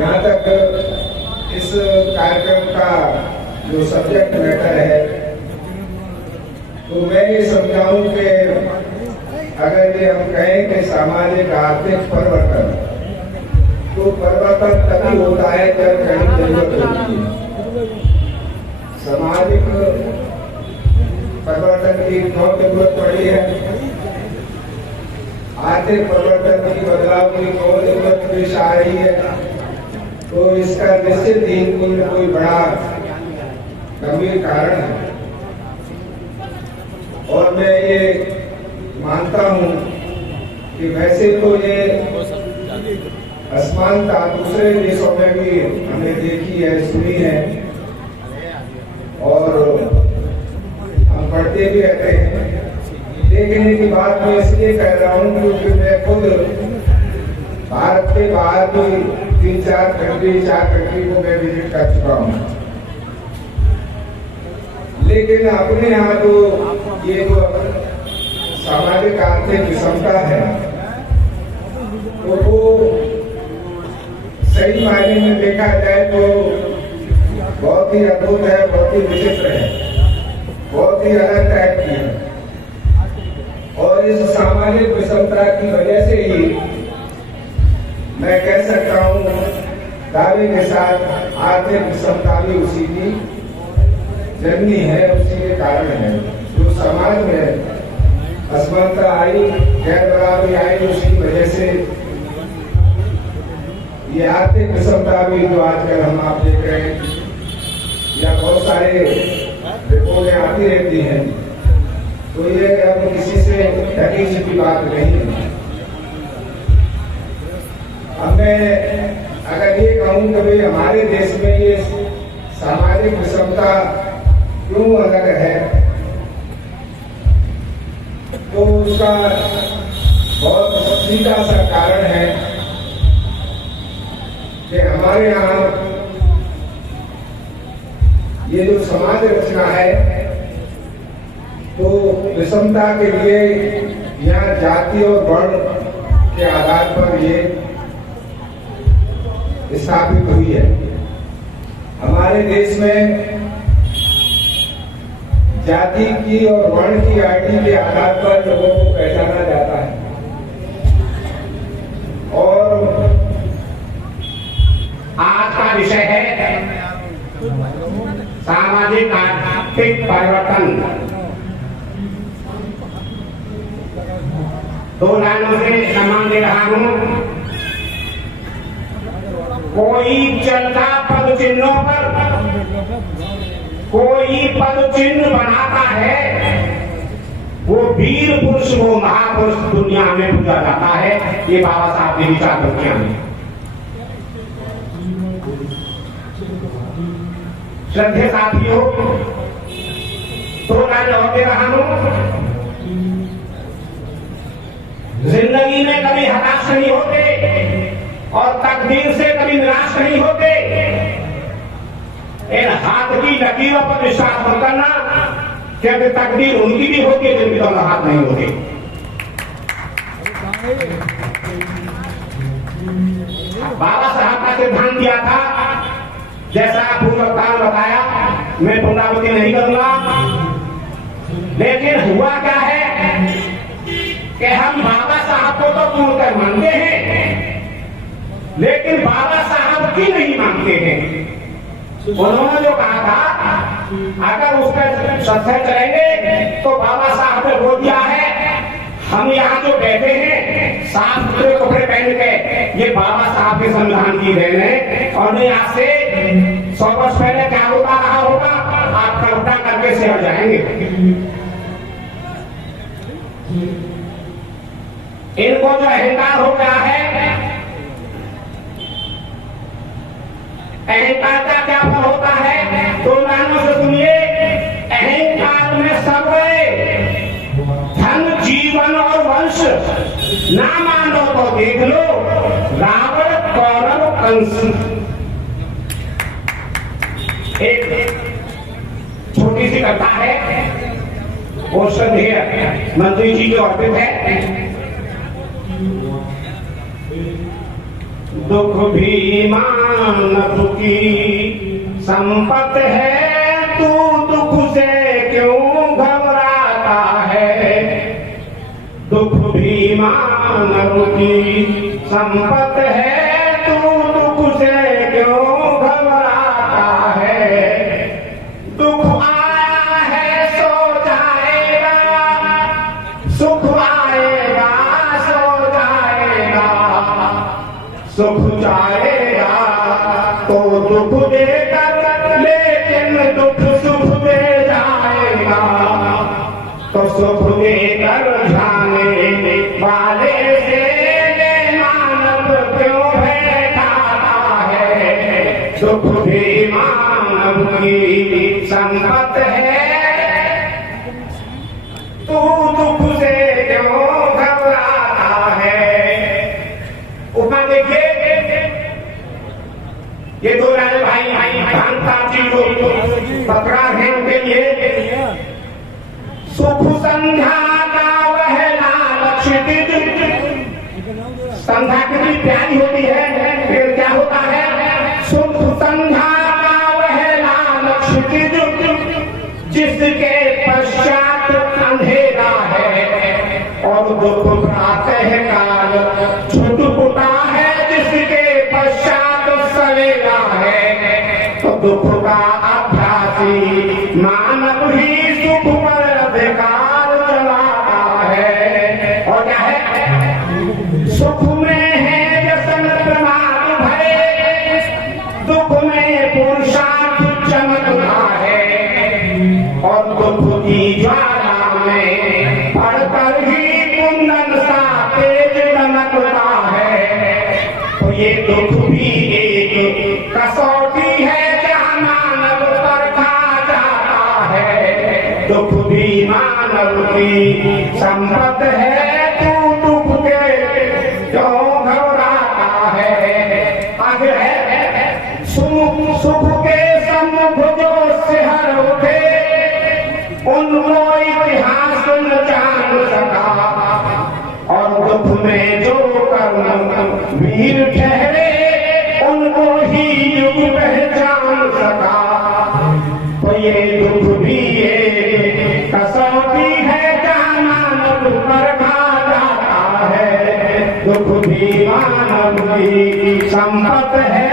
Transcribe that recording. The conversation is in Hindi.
जहाँ तक इस कार्यक्रम का जो सब्जेक्ट मैटर है, तो मैं ये समझाऊं कि अगर ये हम कहें कि सामाजिक आर्थिक परिवर्तन, तो परिवर्तन तभी होता है जब कहीं जरूरत होती है। सामाजिक परिवर्तन की क्यों जरूरत पड़ी है, आर्थिक परिवर्तन की बदलाव की क्यों जरूरत पेश आ रही है, तो इसका निश्चित ही कोई न कोई बड़ा गंभीर कारण है। और मैं ये मानता हूं कि वैसे तो ये असमानता दूसरे देशों में भी हमने देखी है, सुनी है, और हम पढ़ते भी रहते हैं। लेकिन इनकी बात मैं इसलिए कह रहा हूँ क्योंकि मैं खुद भारत के बाहर भी 3-4 कंट्री को मैं विजिट कर चुका हूँ। लेकिन अपने यहाँ तो ये जो सामाजिक आर्थिक विषमता है, तो वो सही मायने में देखा जाए तो बहुत ही अद्भुत है, बहुत ही विचित्र है, बहुत ही अलग टाइप की है। और इस सामाजिक विषमता की वजह से ही मैं कह सकता हूँ दावे के साथ आर्थिक विषमता भी उसी की जननी है, उसी के कारण है। जो समाज में असमानता आई, गैर बराबरी आई, उसकी वजह से ये आर्थिक विषमता भी जो आजकल हम आप देख रहे हैं या बहुत सारे रिपोर्टें आती रहती हैं, तो ये अब किसी से ढकी छिपी बात नहीं है। अब मैं अगर ये कहूँ कि भाई हमारे देश में ये सामाजिक विषमता क्यों अलग है, तो उसका बहुत सीधा सा कारण है कि हमारे यहाँ ये जो समाज रचना है, तो विषमता के लिए यहाँ जाति और वर्ण के आधार पर ये स्थापित हुई है। हमारे देश में जाति की और वर्ण की आईडी के आधार पर लोगों को पहचाना जाता है, और आज का विषय है सामाजिक आर्थिक परिवर्तन। 2 लाइनों से सम्मान दे रहा हूं। कोई चलता पद चिन्हों पर कोई पद चिन्ह बनाता है, वो वीर पुरुष, वो महापुरुष दुनिया में पूजा जाता है। ये बाबा साहब के विचार दुनिया में। श्रद्धेय साथियों, 2 लाइन और दे रहा हूं। जिंदगी में कभी हताश नहीं होते और तकदीर से कभी निराश नहीं होते। इन हाथ की लकीरों पर विश्वास मत करना, क्योंकि तकदीर उनकी भी होती है जिनकी दोनों हाथ नहीं होते। बाबा साहब का सिद्धांत दिया था, जैसा पूर्व वक्ता ने बताया, मैं पुनरावृत्ति नहीं करूंगा। लेकिन हुआ क्या है कि हम बाबा साहब को तो पूर्णतः मानते हैं, लेकिन बाबा साहब की नहीं मानते हैं। उन्होंने जो कहा था, अगर उस पर सत्य चलेंगे तो बाबा साहब ने बोल दिया है, हम यहाँ जो बैठे हैं साफ सुथरे कपड़े पहन के, ये बाबा साहब के संविधान की देन है। और नहीं, आज से 100 वर्ष पहले क्या होता रहा होगा, आप कल्पना करके से हट जाएंगे। इनको जो अहंकार हो गया है, अहंकार का क्या फल होता है? 2 लाइनों से सुनिए। अहंकार में सब धन, जीवन और वंश ना मानो तो देख लो, रावण, कौरव, कंस। एक छोटी सी कथा है, वो श्रद्धेय मंत्री जी की अर्पित है। दुख भी मानव की संपत है, तू दुख से क्यों घबराता है। दुख भी मानव की संपत है, तू दुख से क्यों घबराता है। दुख आया है सो जाएगा, सुख आएगा सो जाएगा। सुख जाएगा तो दुख देकर, लेकिन दुख सुख दे जाएगा। तो सुख देकर जाने वाले से मानव क्यों बैठाता है। सुख भी मानव की संपत है, तू दुख से क्यों घबराता है। ऊपर देखिए, ये दो भाई कांता जी को पकड़ा है, उनके लिए सुख संध्या का वह लालक्षित। संध्या कितनी प्यारी होती है, फिर क्या होता है। सुख संध्या का वह लालक्षित, जिसके पश्चात अंधेरा है और दुख प्रातः काल छुटपुटा है। जिसके पश्चात सवेरा है, तो दुख का अभ्यासी मानव ही सुख पर अधिकार चलाता है। और क्या है, सुख में है व्यसन प्रमाद भरे, दुख में पुरुषार्थ चमकता है। और दुख की ज्वाला में पड़कर ही कुंदन सा तेज दमकता है। तो ये दुख भी एक कसौटी है, जहाँ मानव परखा जाता है। दुख भी मानव की संपत है, तू दुख के क्यों घबराता है। आगे है, सुख के सम्मुख जो सिहर उठे, उनको इतिहास न जान सका। और दुख में जो कर्म वीर ठहरे, उनको ही युग पहचान सका। तो ये दुख भी एक कसौटी है, जहाँ मानव परखा जाता है। दुख भी मानव की संपत है,